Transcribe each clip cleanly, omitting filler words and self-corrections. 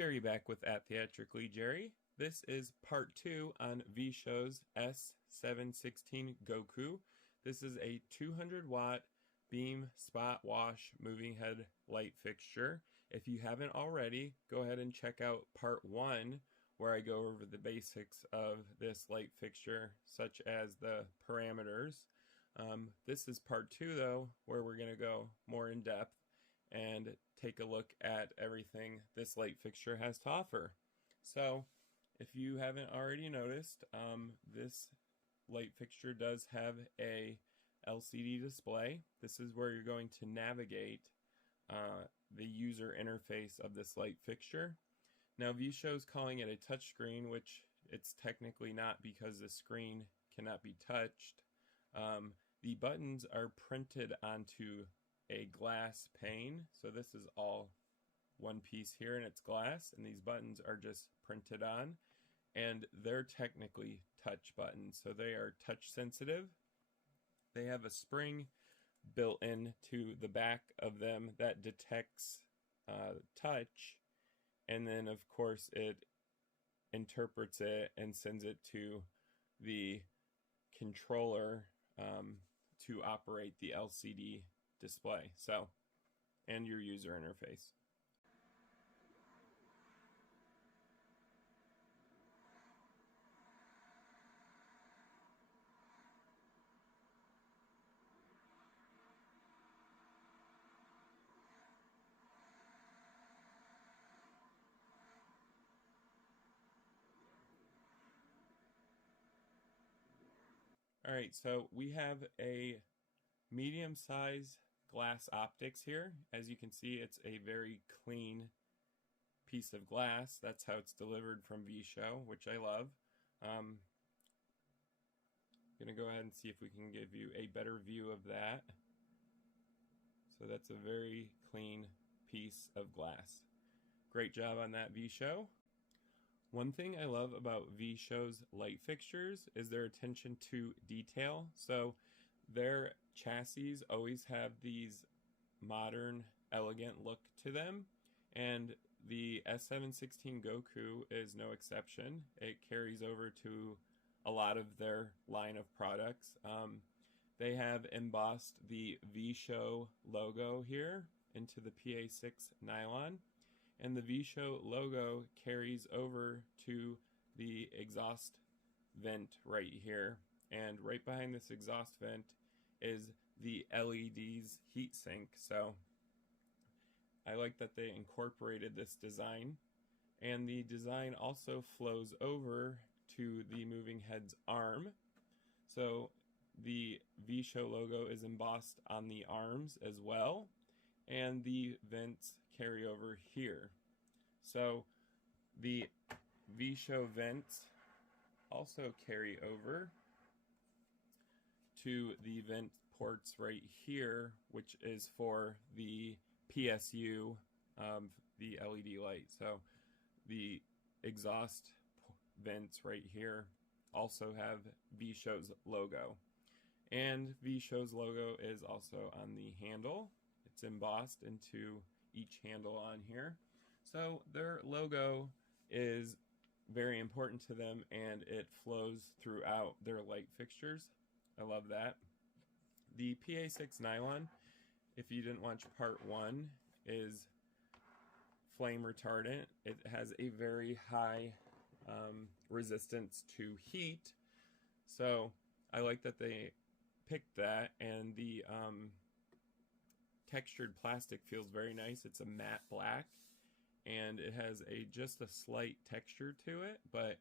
Jerry back with Theatrically Jerry. This is part 2 on VSHOW's S716 Goku. This is a 200 watt beam spot wash moving head light fixture. If you haven't already, go ahead and check out part 1 where I go over the basics of this light fixture, such as the parameters. This is part 2 though, where we're going to go more in depth and take a look at everything this light fixture has to offer. So if you haven't already noticed, this light fixture does have a LCD display. This is where you're going to navigate the user interface of this light fixture. Now VSHOW is calling it a touchscreen, which it's technically not because the screen cannot be touched. The buttons are printed onto a glass pane, so this is all one piece here and it's glass, and these buttons are just printed on, and they're technically touch buttons, so they are touch sensitive. They have a spring built in to the back of them that detects touch, and then of course it interprets it and sends it to the controller to operate the LCD display, so, and your user interface. Alright, so we have a medium-size glass optics here. As you can see, it's a very clean piece of glass. That's how it's delivered from VSHOW, which I love. I'm gonna go ahead and see if we can give you a better view of that. So that's a very clean piece of glass. Great job on that, VSHOW. One thing I love about VSHOW's light fixtures is their attention to detail. So their chassis always have these modern, elegant look to them, and the S716 Goku is no exception. It carries over to a lot of their line of products. They have embossed the VSHOW logo here into the PA6 nylon, and the VSHOW logo carries over to the exhaust vent right here, and right behind this exhaust vent is the LED's heatsink. So I like that they incorporated this design, and the design also flows over to the moving head's arm. So the VSHOW logo is embossed on the arms as well, and the vents carry over here. So the VSHOW vents also carry over to the vent ports right here, which is for the PSU of the LED light. So the exhaust vents right here also have VSHOW's logo, and VSHOW's logo is also on the handle. It's embossed into each handle on here. So their logo is very important to them, and it flows throughout their light fixtures. I love that. The PA6 nylon, if you didn't watch part 1, is flame retardant. It has a very high resistance to heat, so I like that they picked that, and the textured plastic feels very nice. It's a matte black, and it has just a slight texture to it, but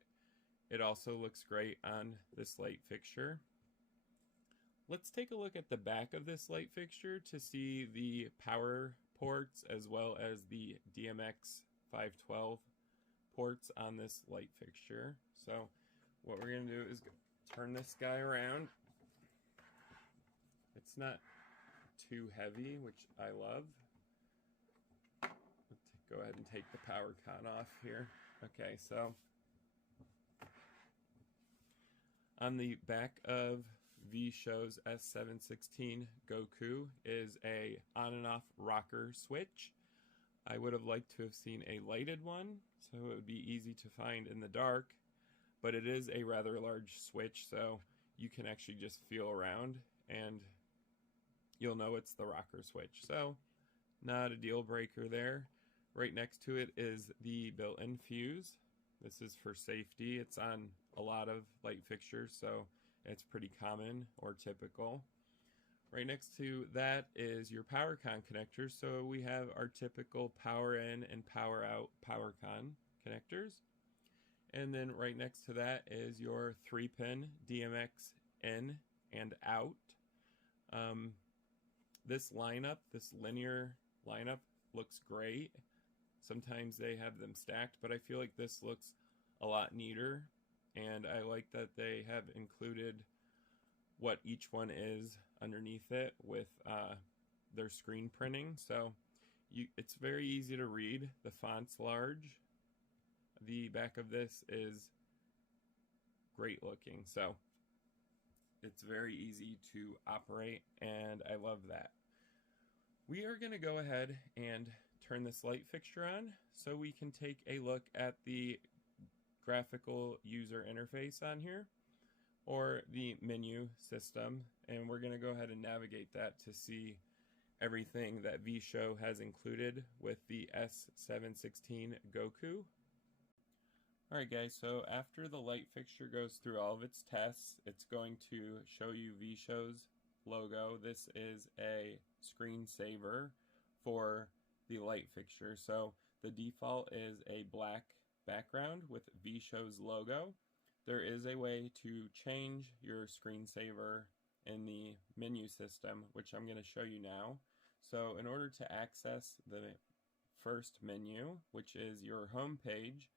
it also looks great on this light fixture. Let's take a look at the back of this light fixture to see the power ports as well as the DMX 512 ports on this light fixture. So what we're going to do is turn this guy around. It's not too heavy, which I love. Let's go ahead and take the power con off here. Okay, so on the back of VSHOW's S716 Goku is a on and off rocker switch. I would have liked to have seen a lighted one, so it would be easy to find in the dark, but it is a rather large switch, so you can actually just feel around and you'll know it's the rocker switch. So not a deal breaker there. Right next to it is the built-in fuse. This is for safety. It's on a lot of light fixtures, so it's pretty common or typical. Right next to that is your power con connectors. So we have our typical power in and power out power con connectors. And then right next to that is your 3-pin DMX in and out. This lineup, this linear lineup, looks great. Sometimes they have them stacked, but I feel like this looks a lot neater, and I like that they have included what each one is underneath it with their screen printing. So it's very easy to read. The font's large. The back of this is great looking, so it's very easy to operate, and I love that. We are going to go ahead and turn this light fixture on so we can take a look at the graphical user interface on here, or the menu system, and we're going to go ahead and navigate that to see everything that VSHOW has included with the S716 Goku. Alright guys, so after the light fixture goes through all of its tests, it's going to show you VSHOW's logo. This is a screensaver for the light fixture. So the default is a black background with VSHOW's logo. There is a way to change your screensaver in the menu system, which I'm going to show you now. So in order to access the first menu, which is your home page,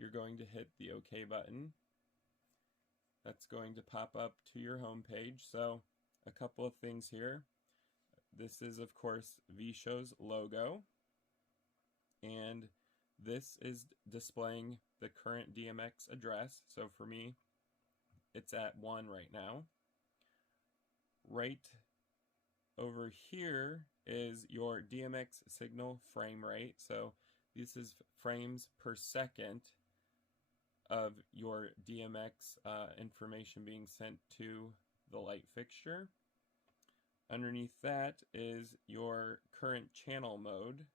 you're going to hit the OK button. That's going to pop up to your home page. So a couple of things here. This is, of course, VSHOW's logo, and this is displaying the current DMX address. So for me, it's at 1 right now. Right over here is your DMX signal frame rate. So this is frames per second of your DMX information being sent to the light fixture. Underneath that is your current channel mode.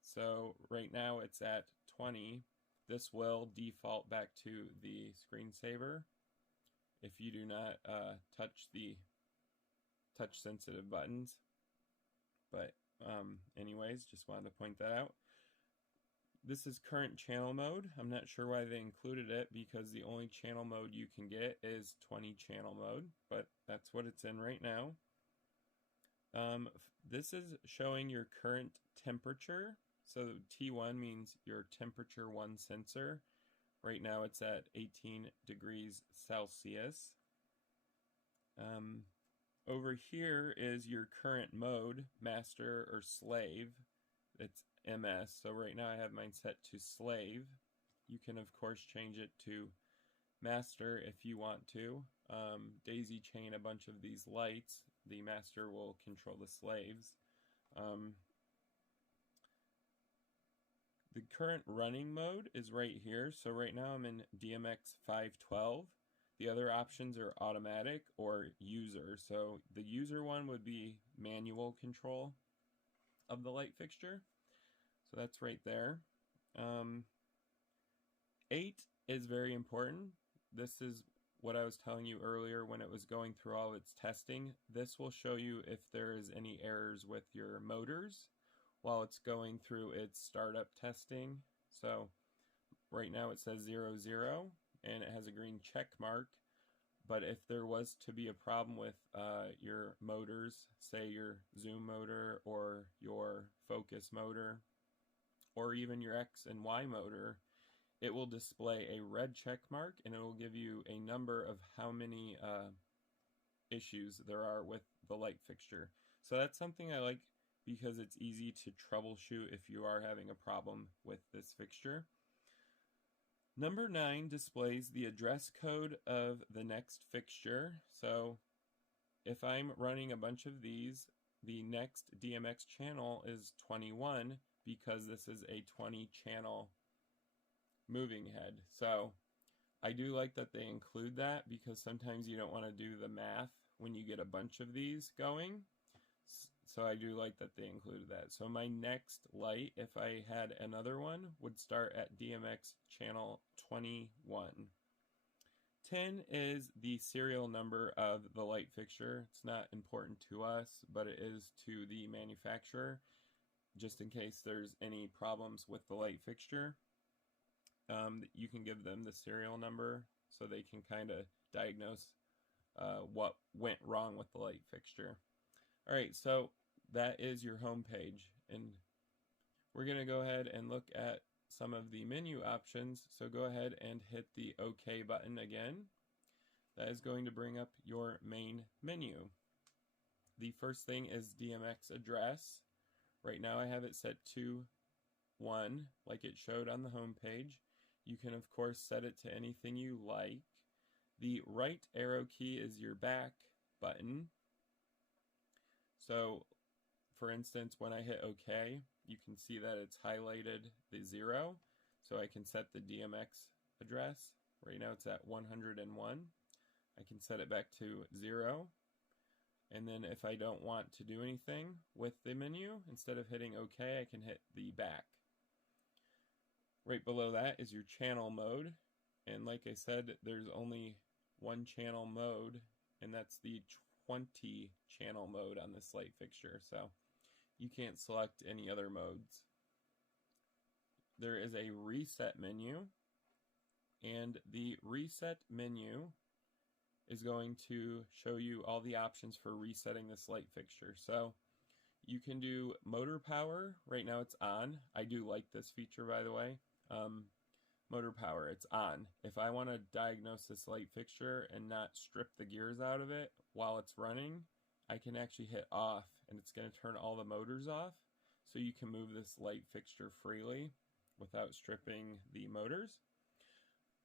So right now it's at 20. This will default back to the screensaver if you do not touch the touch sensitive buttons. But anyways, just wanted to point that out. This is current channel mode. I'm not sure why they included it, because the only channel mode you can get is 20 channel mode, but that's what it's in right now. This is showing your current temperature. So T1 means your temperature 1 sensor. Right now it's at 18 degrees Celsius. Over here is your current mode, master or slave. It's MS, so right now I have mine set to slave. You can of course change it to master if you want to. Daisy chain a bunch of these lights. The master will control the slaves. The current running mode is right here. So right now I'm in DMX 512. The other options are automatic or user. So the user one would be manual control of the light fixture. So that's right there. 8 is very important. This is what I was telling you earlier when it was going through all of its testing. This will show you if there is any errors with your motors while it's going through its startup testing. So right now it says 00 and it has a green check mark. But if there was to be a problem with your motors, say your zoom motor or your focus motor, or even your X and Y motor, it will display a red check mark and it will give you a number of how many issues there are with the light fixture. So that's something I like because it's easy to troubleshoot if you are having a problem with this fixture. Number 9 displays the address code of the next fixture. So if I'm running a bunch of these, the next DMX channel is 21. because this is a 20 channel moving head. So I do like that they include that, because sometimes you don't want to do the math when you get a bunch of these going. So I do like that they included that. So my next light, if I had another one, would start at DMX channel 21. 10 is the serial number of the light fixture. It's not important to us, but it is to the manufacturer, just in case there's any problems with the light fixture. You can give them the serial number so they can kind of diagnose what went wrong with the light fixture. Alright, so that is your home page, and we're going to go ahead and look at some of the menu options. So go ahead and hit the OK button again. That is going to bring up your main menu. The first thing is DMX address. Right now I have it set to 1, like it showed on the home page. You can of course set it to anything you like. The right arrow key is your back button. So for instance, when I hit OK, you can see that it's highlighted the 0, so I can set the DMX address. Right now it's at 101. I can set it back to 0, and then if I don't want to do anything with the menu, instead of hitting OK, I can hit the back. Right below that is your channel mode, and like I said, there's only one channel mode, and that's the 20 channel mode on this light fixture, so you can't select any other modes. There is a reset menu, and the reset menu is going to show you all the options for resetting this light fixture. So you can do motor power. Right now it's on. I do like this feature, by the way. Motor power, it's on. If I want to diagnose this light fixture and not strip the gears out of it while it's running, I can actually hit off, and it's going to turn all the motors off, so you can move this light fixture freely without stripping the motors.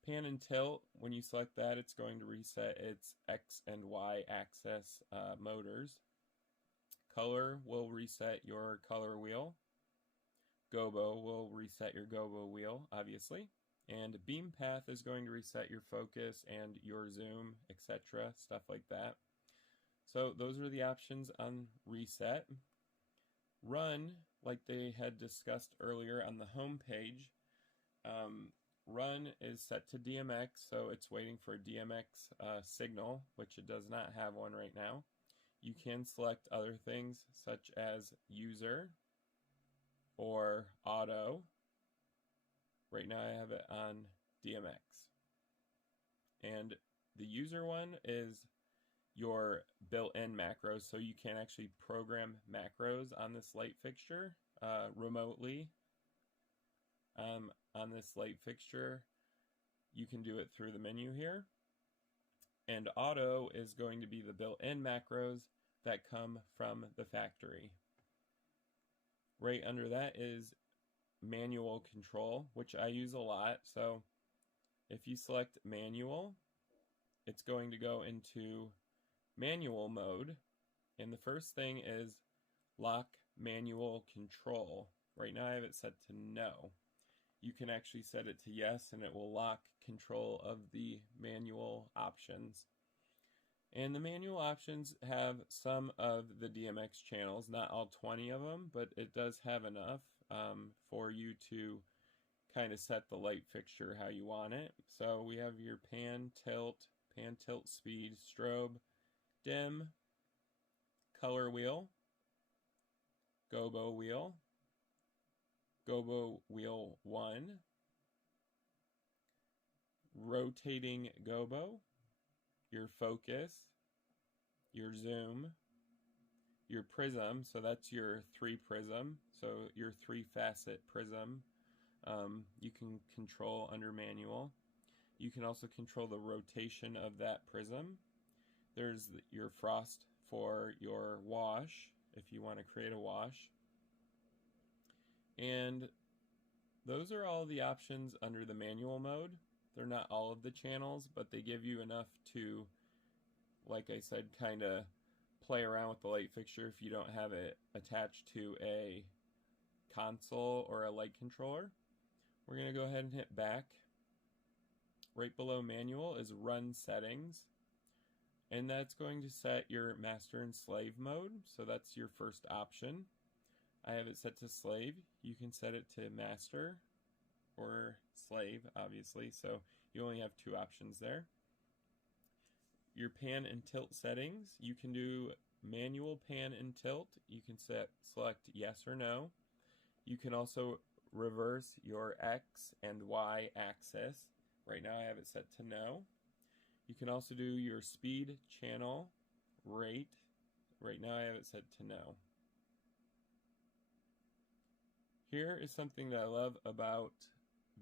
Pan and tilt, when you select that, it's going to reset its X and Y axis motors. Color will reset your color wheel. Gobo will reset your gobo wheel, obviously. And beam path is going to reset your focus and your zoom, etc., stuff like that. So those are the options on reset. Run, like they had discussed earlier on the home page, run is set to DMX, so it's waiting for a DMX signal, which it does not have one right now. You can select other things such as user or auto. Right now I have it on DMX. And the user one is your built-in macros, so you can actually program macros on this light fixture remotely. On this light fixture, you can do it through the menu here. And auto is going to be the built-in macros that come from the factory. Right under that is manual control, which I use a lot. So if you select manual, it's going to go into manual mode, and the first thing is lock manual control. Right now I have it set to no. You can actually set it to yes, and it will lock control of the manual options. And the manual options have some of the DMX channels, not all 20 of them, but it does have enough for you to kind of set the light fixture how you want it. So we have your pan, tilt speed, strobe, dim, color wheel, gobo wheel 1, rotating gobo, your focus, your zoom, your prism, so that's your 3 prism, so your 3 facet prism, you can control under manual. You can also control the rotation of that prism. There's your frost for your wash, if you want to create a wash. And those are all the options under the manual mode. They're not all of the channels, but they give you enough to, like I said, kind of play around with the light fixture if you don't have it attached to a console or a light controller. We're going to go ahead and hit back. Right below manual is run settings, and that's going to set your master and slave mode. So that's your first option. I have it set to slave. You can set it to master or slave, obviously, so you only have two options there. Your pan and tilt settings, you can do manual pan and tilt. You can select yes or no. You can also reverse your X and Y axis. Right now I have it set to no. You can also do your speed, channel, rate. Right now I have it set to no. Here is something that I love about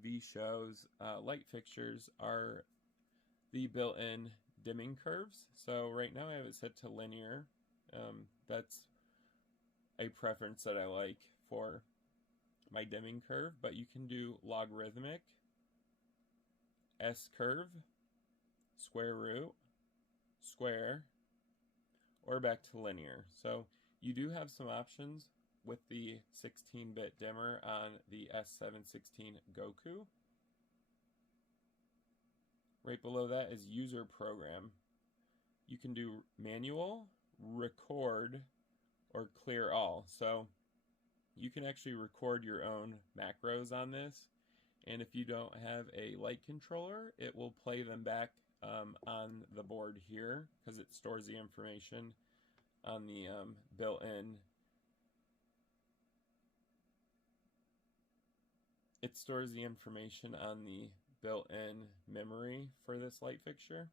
VSHOW's light fixtures are the built-in dimming curves. So right now I have it set to linear. That's a preference that I like for my dimming curve, but you can do logarithmic, S-curve, square root, square, or back to linear. So you do have some options with the 16-bit dimmer on the S716 Goku. Right below that is user program. You can do manual, record, or clear all. So you can actually record your own macros on this, and if you don't have a light controller, it will play them back on the board here, because it stores the information on the built-in. It stores the information on the built-in memory for this light fixture.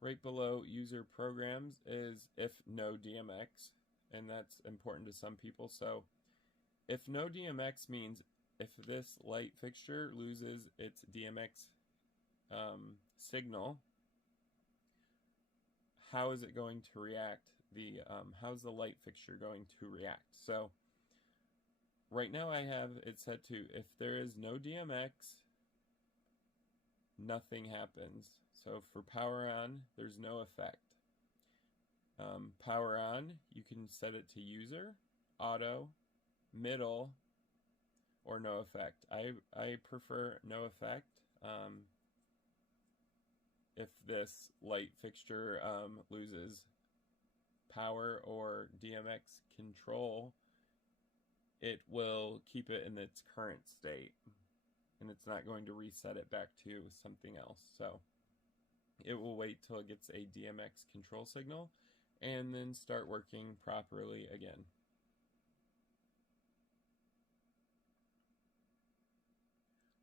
Right below user programs is if no DMX, and that's important to some people. So if no DMX means if this light fixture loses its DMX signal, how is it going to react? How's the light fixture going to react? So right now I have it set to if there is no DMX, nothing happens. So for power on, there's no effect. Power on, you can set it to user, auto, middle, or no effect. I prefer no effect. If this light fixture loses power or DMX control, it will keep it in its current state, and it's not going to reset it back to something else. So it will wait till it gets a DMX control signal and then start working properly again.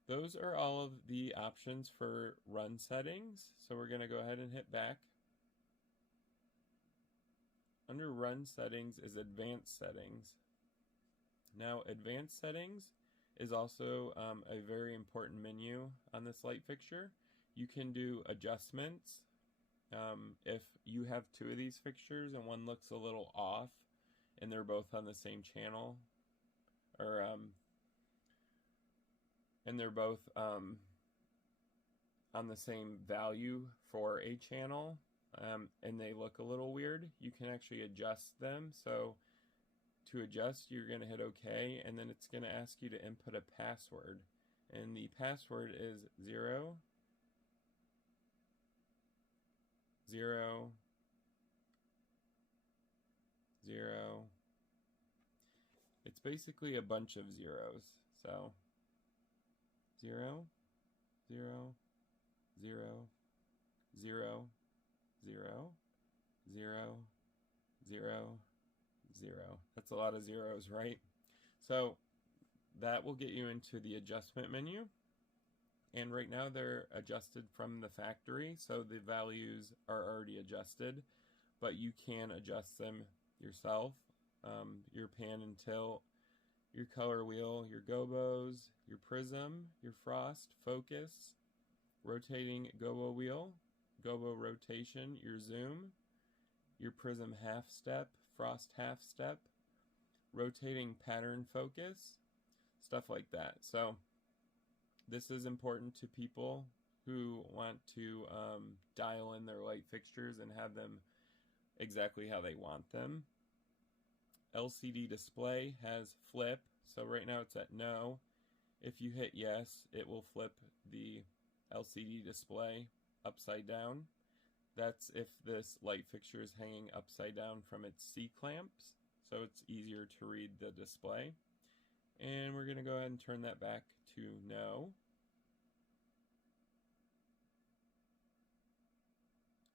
Those are all of the options for run settings. So we're going to go ahead and hit back. Under run settings is advanced settings. Now advanced settings is also a very important menu on this light fixture. You can do adjustments. If you have two of these fixtures and one looks a little off and they're both on the same channel, or and they're both on the same value for a channel, and they look a little weird, you can actually adjust them. So to adjust, you're going to hit OK, and then it's going to ask you to input a password, and the password is 0 0 0. It's basically a bunch of zeros. So 0 0 0 0 0 0 0 0. That's a lot of zeros, right? So that will get you into the adjustment menu. And right now they're adjusted from the factory, so the values are already adjusted, but you can adjust them yourself. Your pan and tilt, your color wheel, your gobos, your prism, your frost, focus, rotating gobo wheel, gobo rotation, your zoom, your prism half step, frost half step, rotating pattern focus, stuff like that. So this is important to people who want to dial in their light fixtures and have them exactly how they want them. LCD display has flip, so right now it's at no. If you hit yes, it will flip the LCD display upside down. That's if this light fixture is hanging upside down from its C-clamps, so it's easier to read the display. And we're going to go ahead and turn that back to no.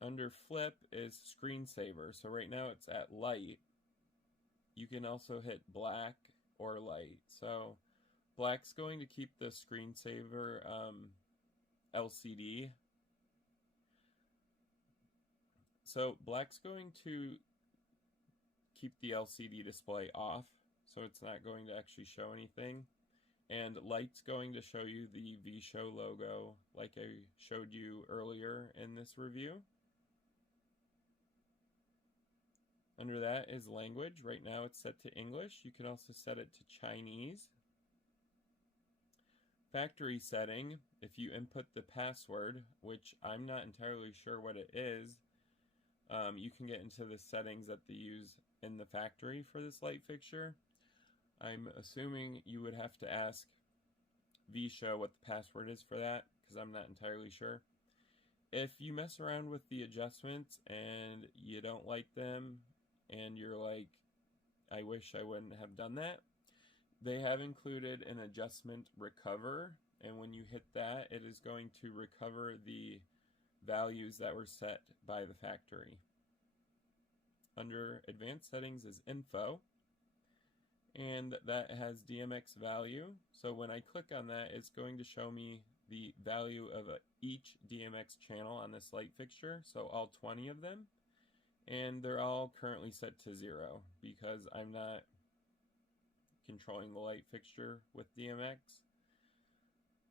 Under flip is screensaver, so right now it's at light. You can also hit black or light. So black's going to keep the screensaver LCD. So black's going to keep the LCD display off, so it's not going to actually show anything. And light's going to show you the VSHOW logo like I showed you earlier in this review. Under that is language. Right now it's set to English. You can also set it to Chinese. Factory setting, if you input the password, which I'm not entirely sure what it is, you can get into the settings that they use in the factory for this light fixture. I'm assuming you would have to ask VSHOW what the password is for that, because I'm not entirely sure. If you mess around with the adjustments and you don't like them, and you're like, I wish I wouldn't have done that, they have included an adjustment recover, and when you hit that, it is going to recover the values that were set by the factory. Under advanced settings is info, and that has DMX value. So when I click on that, it's going to show me the value of each DMX channel on this light fixture, so all 20 of them. And they're all currently set to 0 because I'm not controlling the light fixture with DMX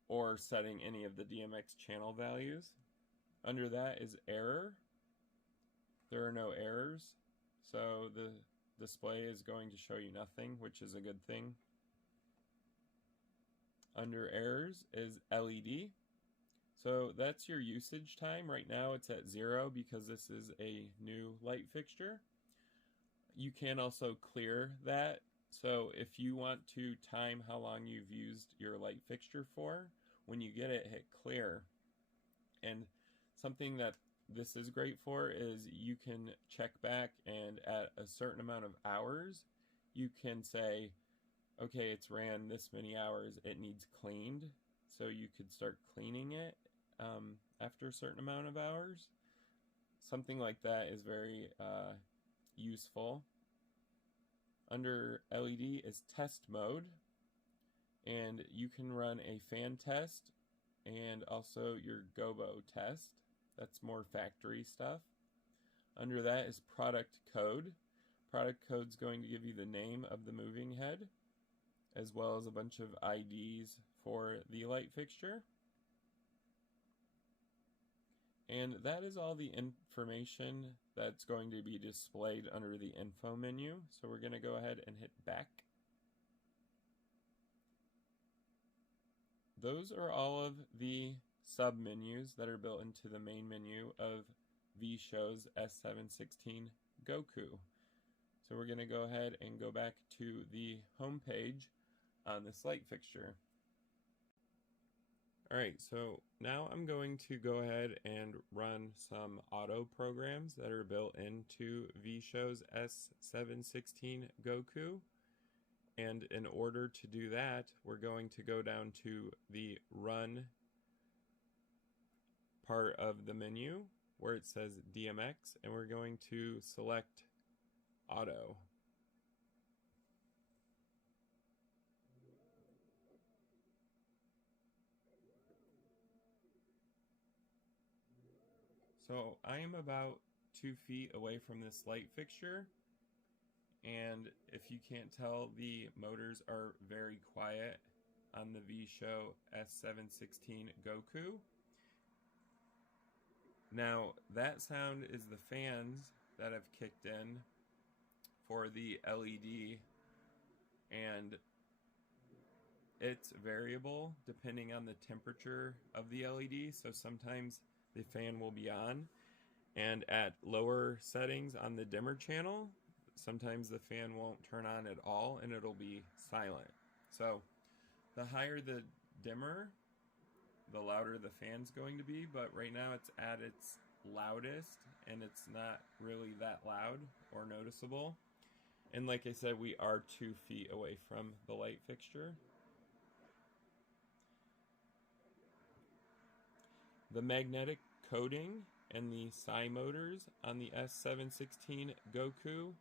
or setting any of the DMX channel values. Under that is error. There are no errors, so the display is going to show you nothing, which is a good thing. Under errors is LED. So that's your usage time. Right now it's at 0 because this is a new light fixture. You can also clear that. So if you want to time how long you've used your light fixture for, when you get it, hit clear. And something that this is great for is you can check back, and at a certain amount of hours, you can say, okay, it's ran this many hours, it needs cleaned. So you could start cleaning it after a certain amount of hours. Something like that is very useful. Under LED is test mode, and you can run a fan test and also your gobo test. That's more factory stuff. Under that is product code. Product code's going to give you the name of the moving head, as well as a bunch of IDs for the light fixture. And that is all the information that's going to be displayed under the info menu. So we're going to go ahead and hit back. Those are all of the sub-menus that are built into the main menu of VSHOW's S716 Goku. So we're going to go ahead and go back to the home page on this light fixture. Alright, so now I'm going to go ahead and run some auto programs that are built into VSHOW's S716 Goku. And in order to do that, we're going to go down to the Run part of the menu where it says DMX, and we're going to select Auto. So I am about 2 feet away from this light fixture, and if you can't tell, the motors are very quiet on the VSHOW S716 Goku. Now that sound is the fans that have kicked in for the LED, and it's variable depending on the temperature of the LED, so sometimes the fan will be on And at lower settings on the dimmer channel, sometimes the fan won't turn on at all and it'll be silent. So the higher the dimmer, the louder the fan's going to be, but right now it's at its loudest and it's not really that loud or noticeable. And like I said, we are 2 feet away from the light fixture. The magnetic coating and the psi motors on the S716 Goku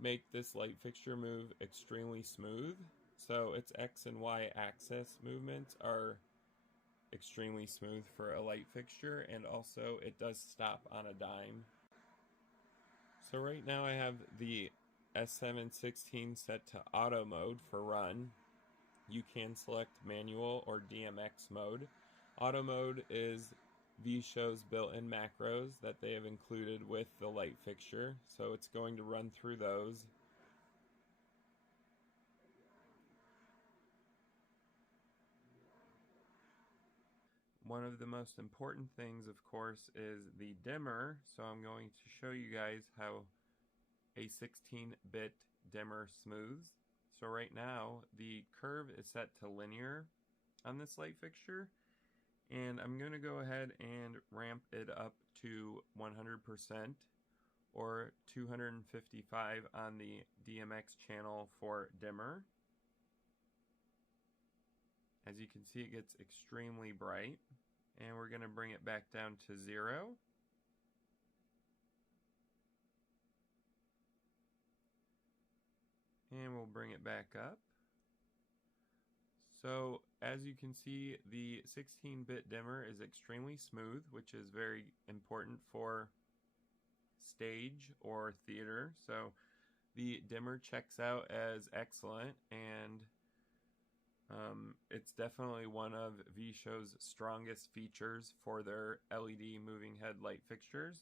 make this light fixture move extremely smooth. So its X and Y axis movements are extremely smooth for a light fixture, and also it does stop on a dime. So right now I have the S716 set to auto mode for run. You can select manual or DMX mode. Auto mode is VSHOW's built-in macros that they have included with the light fixture, so it's going to run through those. One of the most important things, of course, is the dimmer, so I'm going to show you guys how a 16-bit dimmer smooths. So right now, the curve is set to linear on this light fixture, and I'm going to go ahead and ramp it up to 100% or 255 on the DMX channel for dimmer. As you can see, it gets extremely bright, and we're going to bring it back down to 0. And we'll bring it back up. So as you can see, the 16-bit dimmer is extremely smooth, which is very important for stage or theater. So the dimmer checks out as excellent, and it's definitely one of VSHOW's strongest features for their LED moving head light fixtures.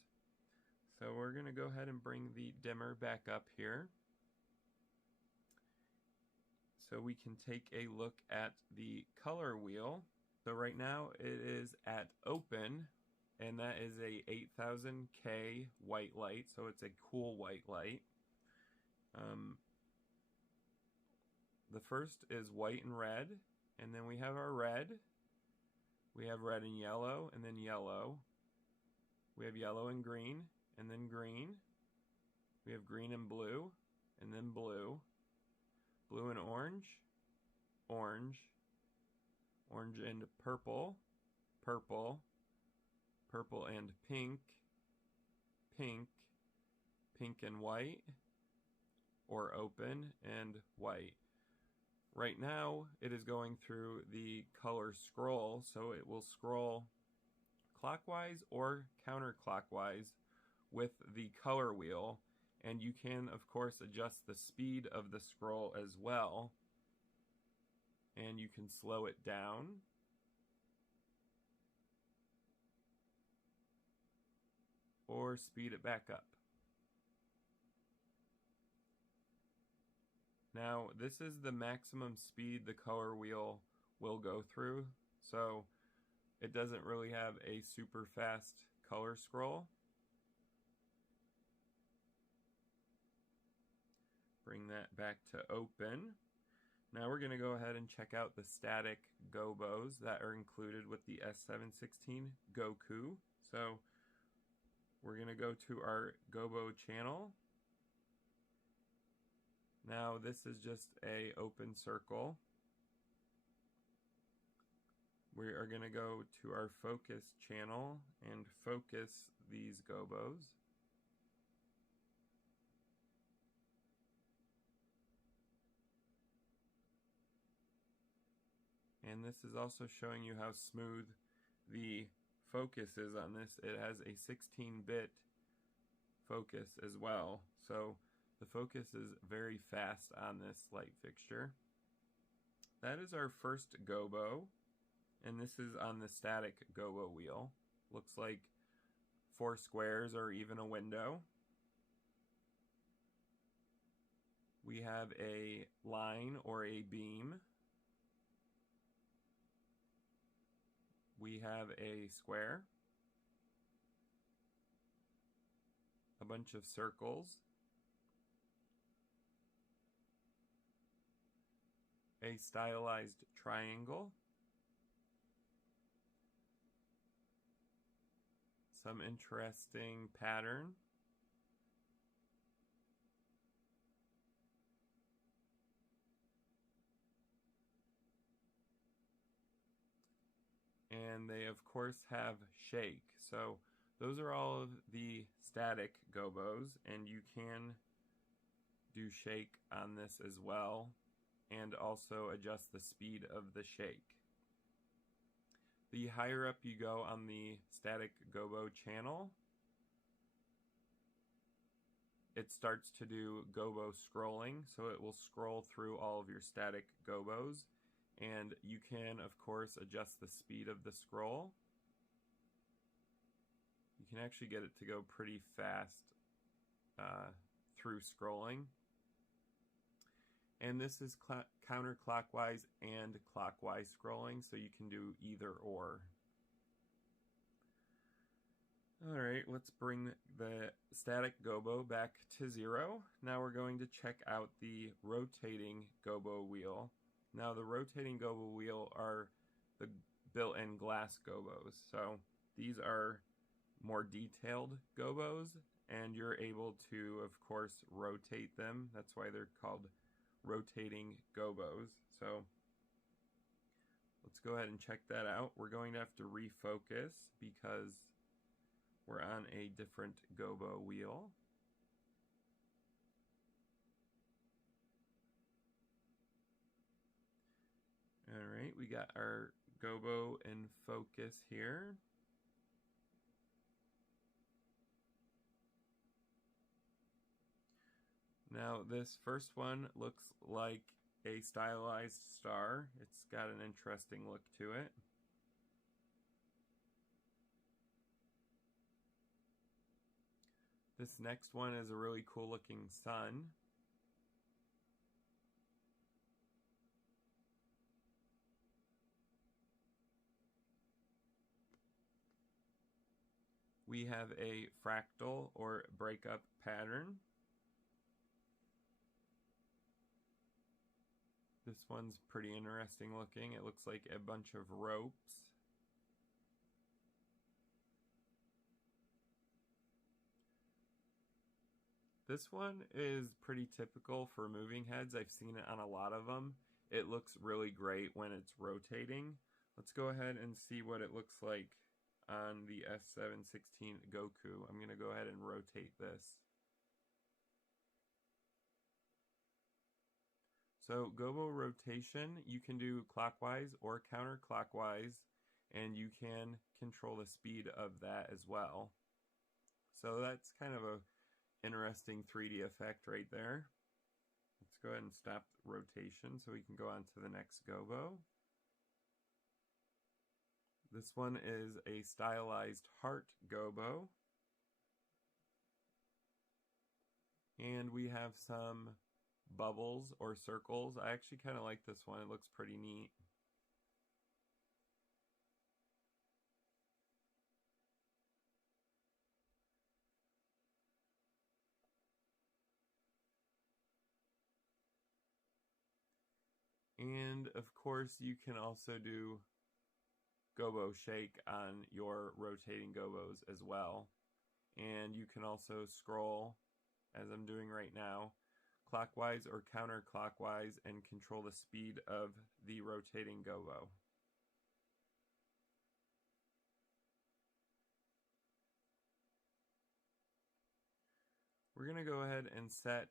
So we're going to go ahead and bring the dimmer back up here, so we can take a look at the color wheel. So right now it is at open, and that is a 8000K white light, so it's a cool white light. The first is white and red, and then we have our red. We have red and yellow, and then yellow. We have yellow and green, and then green. We have green and blue, and then blue. Blue and orange, orange, orange and purple, purple, purple and pink, pink, pink and white, or open and white. Right now it is going through the color scroll, so it will scroll clockwise or counterclockwise with the color wheel, and you can of course adjust the speed of the scroll as well, and you can slow it down or speed it back up. Now this is the maximum speed the color wheel will go through, so it doesn't really have a super fast color scroll. Bring that back to open. Now we're going to go ahead and check out the static gobos that are included with the S716 Goku. So we're going to go to our gobo channel. Now this is just a open circle. We are going to go to our focus channel and focus these gobos. And this is also showing you how smooth the focus is on this. It has a 16-bit focus as well. So the focus is very fast on this light fixture. That is our first gobo, and this is on the static gobo wheel. Looks like 4 squares or even a window. We have a line or a beam. We have a square. a bunch of circles, a stylized triangle, some interesting pattern, and they of course have shake. So those are all of the static gobos, and you can do shake on this as well, and also adjust the speed of the shake. The higher up you go on the static gobo channel, it starts to do gobo scrolling, so it will scroll through all of your static gobos, and you can of course adjust the speed of the scroll. You can actually get it to go pretty fast through scrolling. And this is counterclockwise and clockwise scrolling, so you can do either or. Alright, let's bring the static gobo back to 0. Now we're going to check out the rotating gobo wheel. Now the rotating gobo wheel are the built-in glass gobos. So these are more detailed gobos, and you're able to, of course, rotate them. That's why they're called rotating gobos. So let's go ahead and check that out. We're going to have to refocus because we're on a different gobo wheel. Alright, we got our gobo in focus here. Now this first one looks like a stylized star. It's got an interesting look to it. This next one is a really cool looking sun. We have a fractal or breakup pattern. This one's pretty interesting looking. It looks like a bunch of ropes. This one is pretty typical for moving heads. I've seen it on a lot of them. It looks really great when it's rotating. Let's go ahead and see what it looks like on the S716 Goku. I'm going to go ahead and rotate this. So gobo rotation, you can do clockwise or counterclockwise, and you can control the speed of that as well. So that's kind of a interesting 3D effect right there. Let's go ahead and stop rotation so we can go on to the next gobo. This one is a stylized heart gobo. And we have some bubbles or circles. I actually kind of like this one. It looks pretty neat. And of course you can also do gobo shake on your rotating gobos as well. And you can also scroll, as I'm doing right now, clockwise or counterclockwise and control the speed of the rotating gobo. We're going to go ahead and set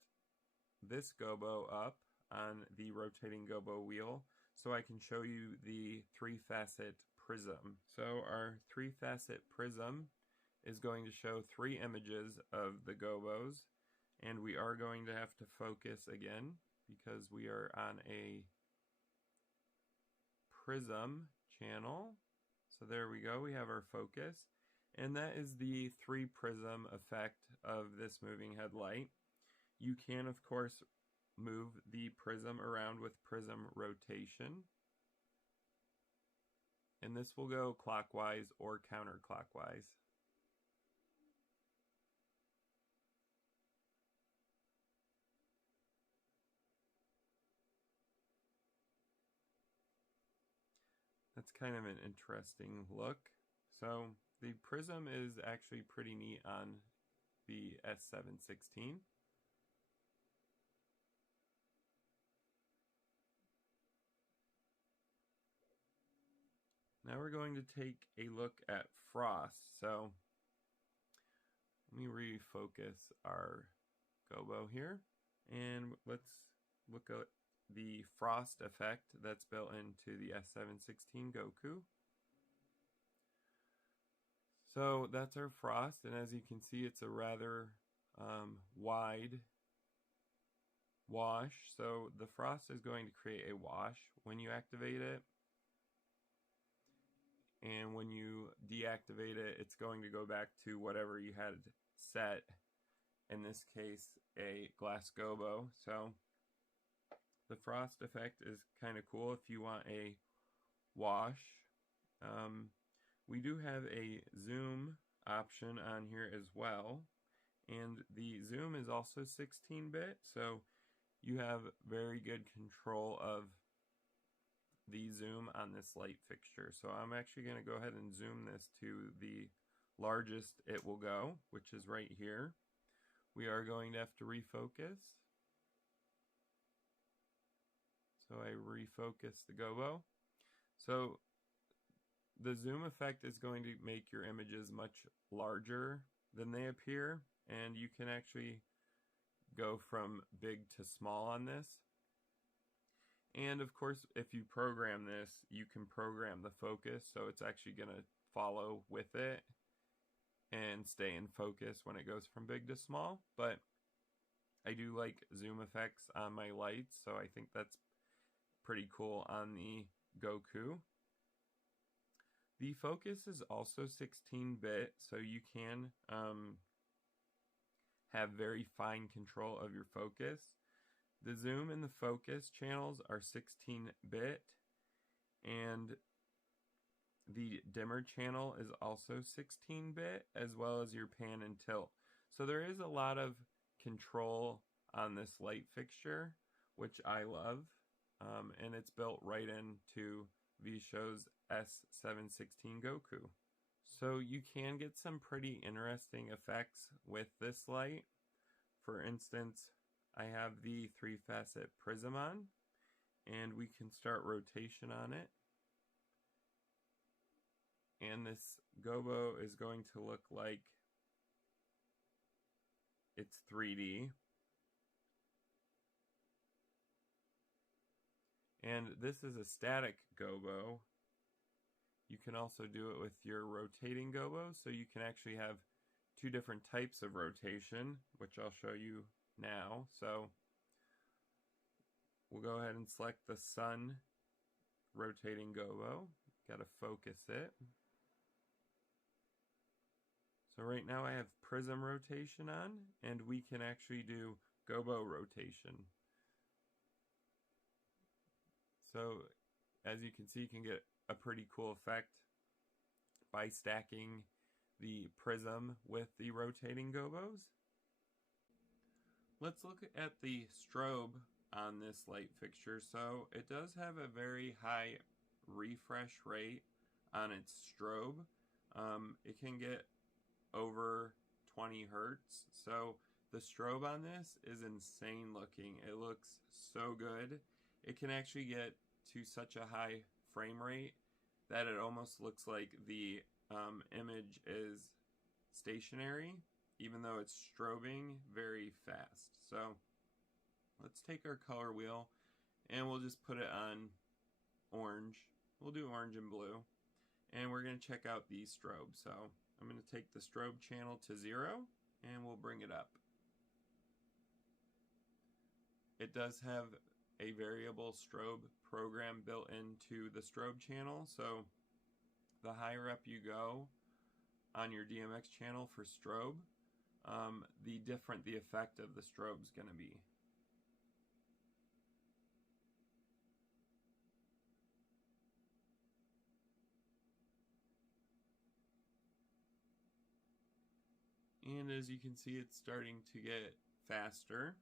this gobo up on the rotating gobo wheel so I can show you the 3-facet prism. So our 3-facet prism is going to show 3 images of the gobos, and we are going to have to focus again because we are on a prism channel. So there we go, we have our focus, and that is the 3 prism effect of this moving headlight. You can of course move the prism around with prism rotation, and this will go clockwise or counterclockwise. That's kind of an interesting look. So the prism is actually pretty neat on the S716. Now we're going to take a look at frost. So let me refocus our gobo here, and let's look at the frost effect that's built into the S716 Goku. So that's our frost, and as you can see, it's a rather wide wash. So the frost is going to create a wash when you activate it, and when you deactivate it, it's going to go back to whatever you had set, in this case a glass gobo. So the frost effect is kind of cool if you want a wash. We do have a zoom option on here as well, and the zoom is also 16-bit, so you have very good control of the zoom on this light fixture. So I'm actually going to go ahead and zoom this to the largest it will go, which is right here. We are going to have to refocus. So I refocus the gobo. So the zoom effect is going to make your images much larger than they appear, and you can actually go from big to small on this. And of course, if you program this, you can program the focus, so it's actually going to follow with it and stay in focus when it goes from big to small. But I do like zoom effects on my lights, so I think that's pretty cool on the Goku. The focus is also 16-bit, so you can have very fine control of your focus. The zoom and the focus channels are 16-bit, and the dimmer channel is also 16-bit, as well as your pan and tilt. So there is a lot of control on this light fixture, which I love, and it's built right into VSHOW's S716 Goku. So you can get some pretty interesting effects with this light. For instance, I have the 3-facet prism on, and we can start rotation on it. And this gobo is going to look like it's 3D. And this is a static gobo. You can also do it with your rotating gobo, so you can actually have two different types of rotation, which I'll show you now. So we'll go ahead and select the sun rotating gobo. Got to focus it. So right now I have prism rotation on, and we can actually do gobo rotation. So as you can see, you can get a pretty cool effect by stacking the prism with the rotating gobos. Let's look at the strobe on this light fixture. So it does have a very high refresh rate on its strobe. It can get over 20 hertz. So the strobe on this is insane looking. It looks so good. It can actually get to such a high frame rate that it almost looks like the image is stationary, even though it's strobing very fast. So let's take our color wheel and we'll just put it on orange. We'll do orange and blue, and we're going to check out the strobe. So I'm going to take the strobe channel to 0 and we'll bring it up. It does have a variable strobe program built into the strobe channel, so the higher up you go on your DMX channel for strobe, the different the effect of the strobe is going to be. And as you can see, it's starting to get faster.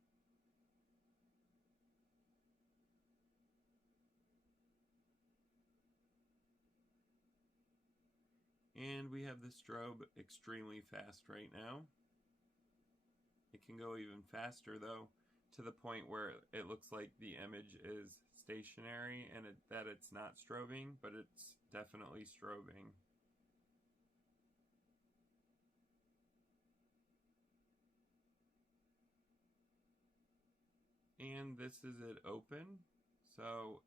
And we have the strobe extremely fast right now. It can go even faster though, to the point where it looks like the image is stationary and that it's not strobing, but it's definitely strobing. And this is it open, so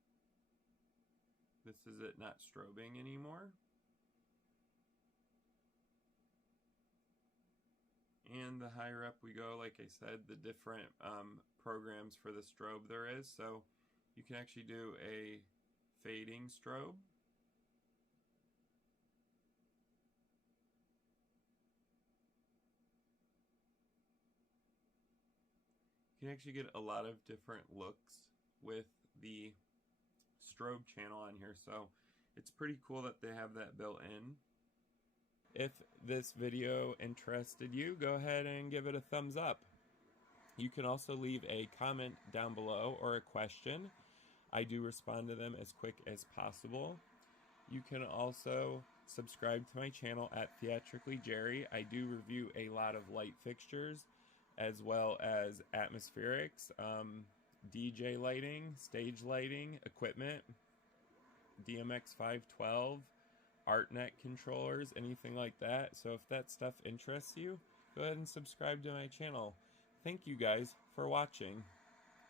this is it not strobing anymore. And the higher up we go, like I said, the different programs for the strobe there is. So you can actually do a fading strobe. You can actually get a lot of different looks with the strobe channel on here, so it's pretty cool that they have that built in. If this video interested you, go ahead and give it a thumbs up. You can also leave a comment down below or a question. I do respond to them as quick as possible. You can also subscribe to my channel at Theatrically Jerry. I do review a lot of light fixtures as well as atmospherics, DJ lighting, stage lighting, equipment, DMX 512, ArtNet controllers, anything like that. So if that stuff interests you, go ahead and subscribe to my channel. Thank you guys for watching.